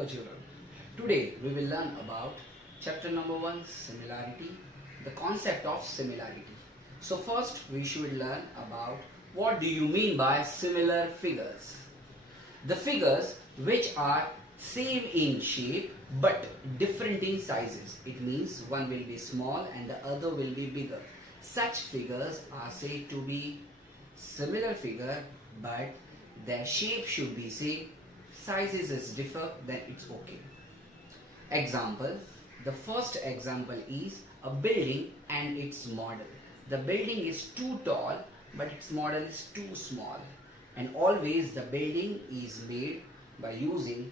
Hello children. Today we will learn about chapter number 1, similarity, the concept of similarity. So first we should learn about what do you mean by similar figures. The figures which are same in shape but different in sizes. It means one will be small and the other will be bigger. Such figures are said to be similar figure, but their shape should be same. Sizes is differ, then it's okay. Example, the first example is a building and its model. The building is too tall but its model is too small, and always the building is made by using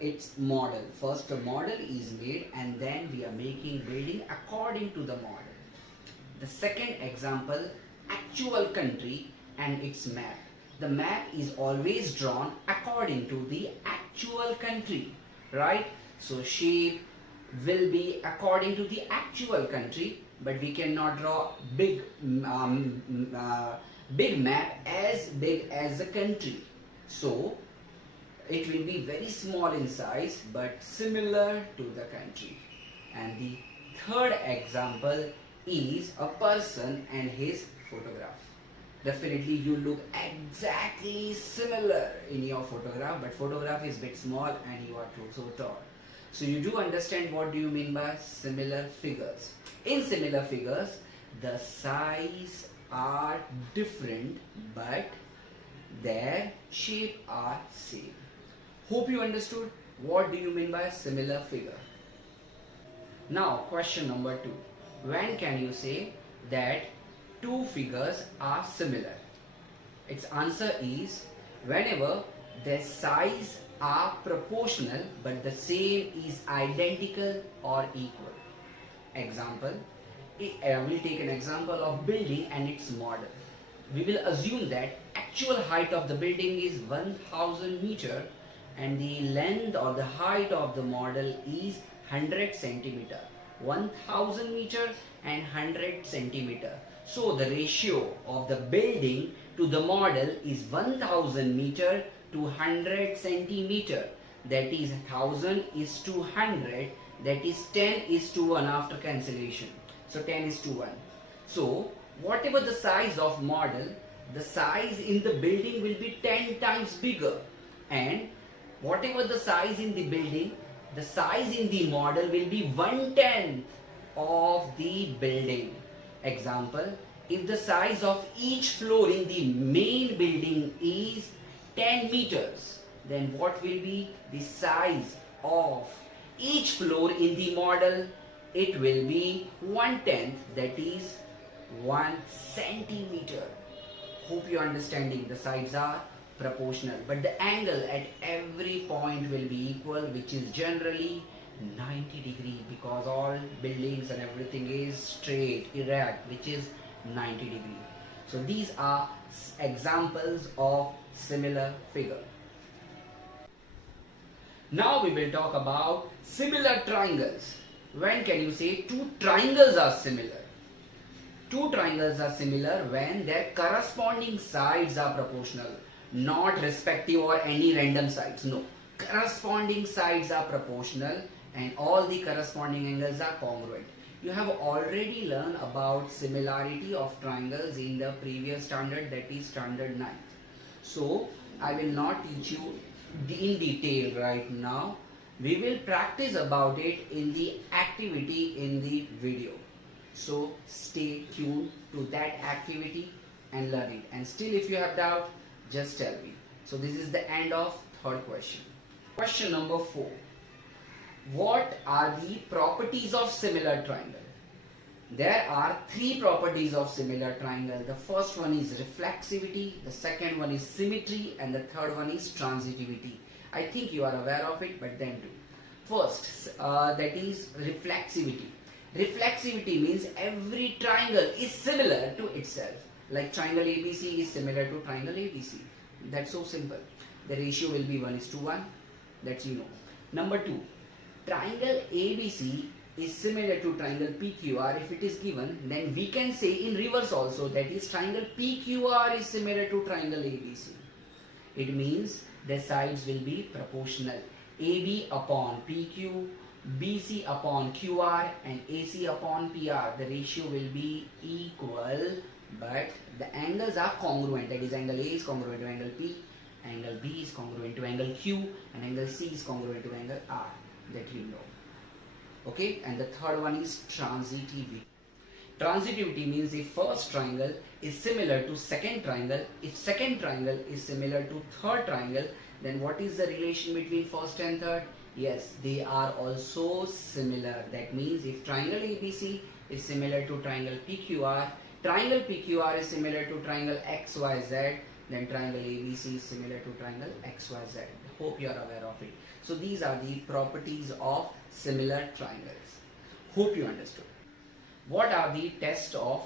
its model. First the model is made and then we are making building according to the model. The second example, actual country and its map. The map is always drawn according to the actual country, right? So shape will be according to the actual country, but we cannot draw big map as big as the country. So it will be very small in size but similar to the country. And the third example is a person and his photograph. Definitely you look exactly similar in your photograph, but photograph is a bit small and you are so tall. So you do understand what do you mean by similar figures. In similar figures, the size are different but their shape are same. Hope you understood what do you mean by similar figure. Now question number 2. When can you say that two figures are similar? Its answer is whenever their size are proportional but the same is identical or equal. Example, we'll take an example of building and its model. We will assume that actual height of the building is 1000 meter and the length or the height of the model is 100 centimeter. 1000 meter and 100 centimeter. So the ratio of the building to the model is 1000 meter to 100 centimeter. That is 1000 is to 100. That is 10 is to 1 after cancellation. So 10 is to 1. So whatever the size of model, the size in the building will be 10 times bigger. And whatever the size in the building, the size in the model will be 1/10 of the building. Example, if the size of each floor in the main building is 10 meters, then what will be the size of each floor in the model? It will be 1/10, that is 1 centimeter. Hope you are understanding. The sides are proportional, but the angle at every point will be equal, which is generally 90 degree, because all buildings and everything is straight, erect, which is 90 degree. So these are examples of similar figure. Now we will talk about similar triangles. When can you say two triangles are similar? Two triangles are similar when their corresponding sides are proportional, not respective or any random sides. No, corresponding sides are proportional and all the corresponding angles are congruent. You have already learned about similarity of triangles in the previous standard, that is standard 9. So I will not teach you in detail right now. We will practice about it in the activity in the video. So stay tuned to that activity and learn it. And still if you have doubt, just tell me. So this is the end of third question. Question number 4. What are the properties of similar triangle? There are 3 properties of similar triangle. The first one is reflexivity, the second one is symmetry, and the third one is transitivity. I think you are aware of it, but then do. First, that is reflexivity. Reflexivity means every triangle is similar to itself. Like triangle ABC is similar to triangle ABC. That's so simple. The ratio will be 1:1. That's you know. Number 2, triangle ABC is similar to triangle PQR. If it is given, then we can say in reverse also, that is triangle PQR is similar to triangle ABC. It means the sides will be proportional. AB upon PQ, BC upon QR and AC upon PR. The ratio will be equal, but the angles are congruent. That is, angle A is congruent to angle P, angle B is congruent to angle Q, and angle C is congruent to angle R. That you know. Okay, and the third one is transitivity. Transitivity means if first triangle is similar to second triangle, if second triangle is similar to third triangle, then what is the relation between first and third? Yes, they are also similar. That means if triangle ABC is similar to triangle PQR, triangle PQR is similar to triangle XYZ, then triangle ABC is similar to triangle XYZ. Hope you are aware of it. So these are the properties of similar triangles. Hope you understood. What are the tests of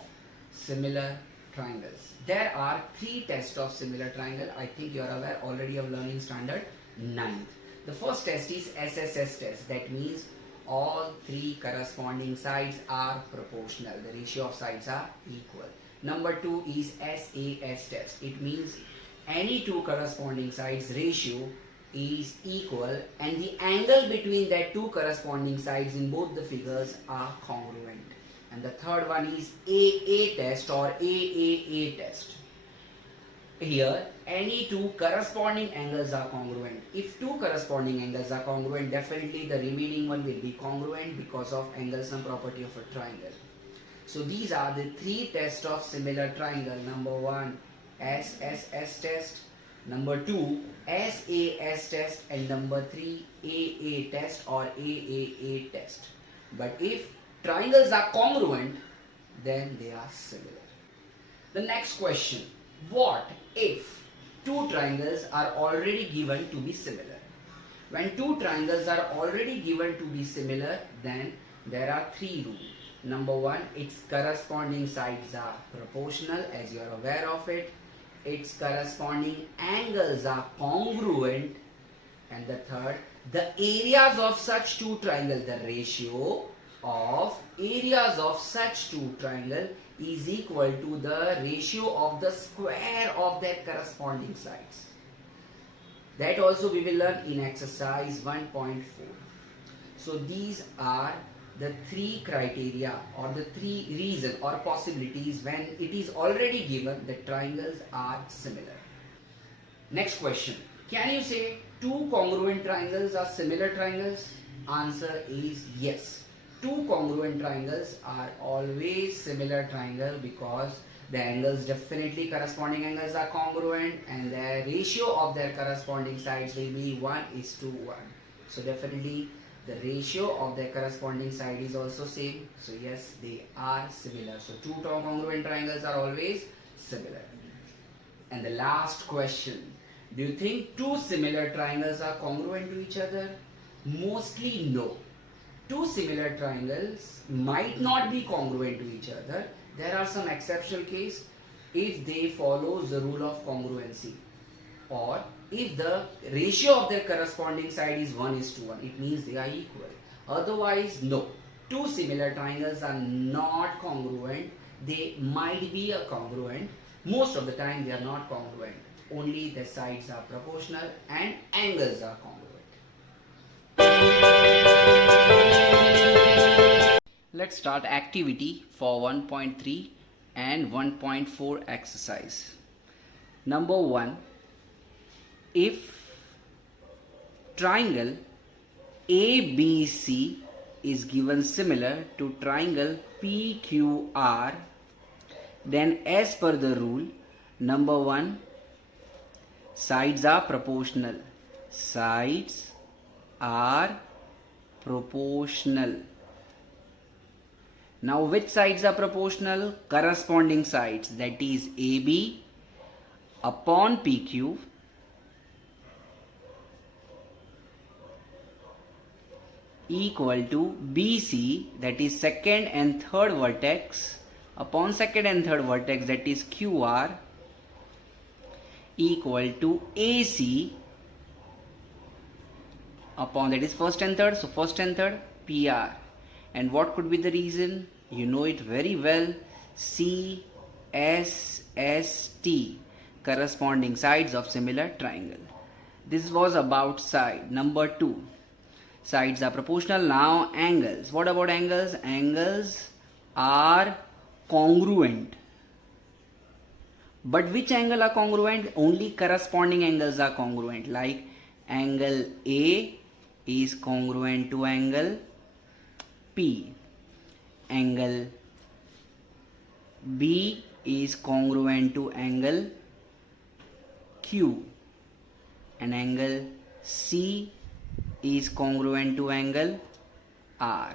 similar triangles? There are 3 tests of similar triangle. I think you are aware already of learning standard 9th. The first test is SSS test. That means all 3 corresponding sides are proportional. The ratio of sides are equal. Number 2 is SAS test. It means any 2 corresponding sides ratio is equal and the angle between that 2 corresponding sides in both the figures are congruent. And the third one is AA test or AAA test. Here, any 2 corresponding angles are congruent. If 2 corresponding angles are congruent, definitely the remaining one will be congruent because of angle sum property of a triangle. So these are the 3 tests of similar triangle. Number 1, SSS test. Number 2, SAS test. And number 3, AA test or AAA test. But if triangles are congruent, then they are similar. The next question. What if 2 triangles are already given to be similar? When 2 triangles are already given to be similar, then there are 3 rules. Number 1, its corresponding sides are proportional, as you are aware of it. Its corresponding angles are congruent. And the third, the areas of such 2 triangles, the ratio of areas of such 2 triangles is equal to the ratio of the square of their corresponding sides. That also we will learn in exercise 1.4. So these are the 3 criteria or the 3 reasons or possibilities when it is already given that triangles are similar. Next question. Can you say 2 congruent triangles are similar triangles? Answer is yes. 2 congruent triangles are always similar triangle because the angles, definitely corresponding angles are congruent and the ratio of their corresponding sides will be 1:1. So definitely the ratio of their corresponding side is also same. So yes, they are similar. So 2 congruent triangles are always similar. And the last question. Do you think 2 similar triangles are congruent to each other? Mostly no. 2 similar triangles might not be congruent to each other. There are some exceptional cases if they follow the rule of congruency or if the ratio of their corresponding side is 1:1. It means they are equal. Otherwise, no. 2 similar triangles are not congruent. They might be congruent. Most of the time they are not congruent. Only the sides are proportional and angles are congruent. Let's start activity for 1.3 and 1.4 exercise. Number 1. If triangle ABC is given similar to triangle PQR, then as per the rule, number 1, sides are proportional. Sides are proportional. Now which sides are proportional? Corresponding sides, that is AB upon PQ equal to BC, that is second and third vertex, upon second and third vertex, that is QR, equal to AC upon, that is first and third, so first and third, PR. And what could be the reason? You know it very well. CSST, corresponding sides of similar triangle. This was about side. Number 2. Sides are proportional. Now angles. What about angles? Angles are congruent. But which angle are congruent? Only corresponding angles are congruent. Like angle A is congruent to angle P. Angle B is congruent to angle Q. And angle C is congruent to angle R.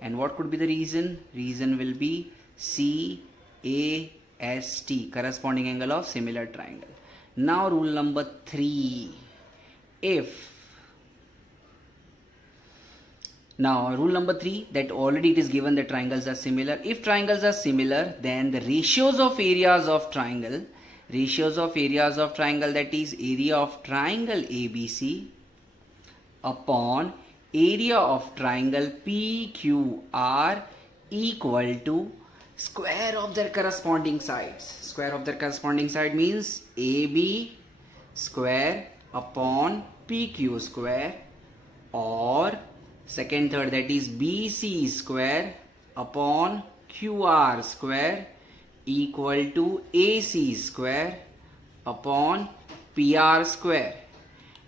And what could be the reason? Reason will be CAST, corresponding angle of similar triangle. Now rule number 3. Now rule number 3, that already it is given that triangles are similar. If triangles are similar, then the ratios of areas of triangle, that is area of triangle ABC upon area of triangle PQR equal to square of their corresponding sides. Square of their corresponding side means AB square upon PQ square, or second third, that is BC square upon QR square equal to AC square upon PR square.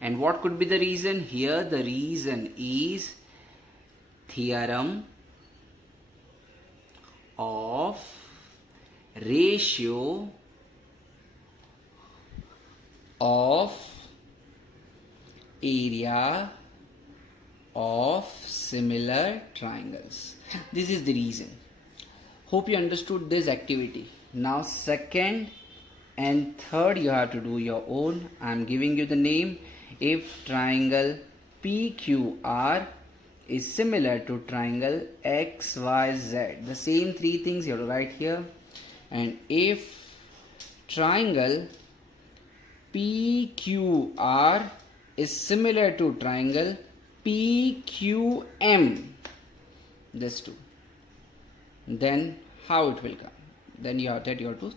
And what could be the reason? Here the reason is theorem of ratio of area of similar triangles. This is the reason. Hope you understood this activity. Now second and third you have to do your own. I am giving you the name. If triangle PQR is similar to triangle XYZ, the same 3 things you have to write here. And if triangle PQR is similar to triangle PQM, this two, then how it will come? Then you have to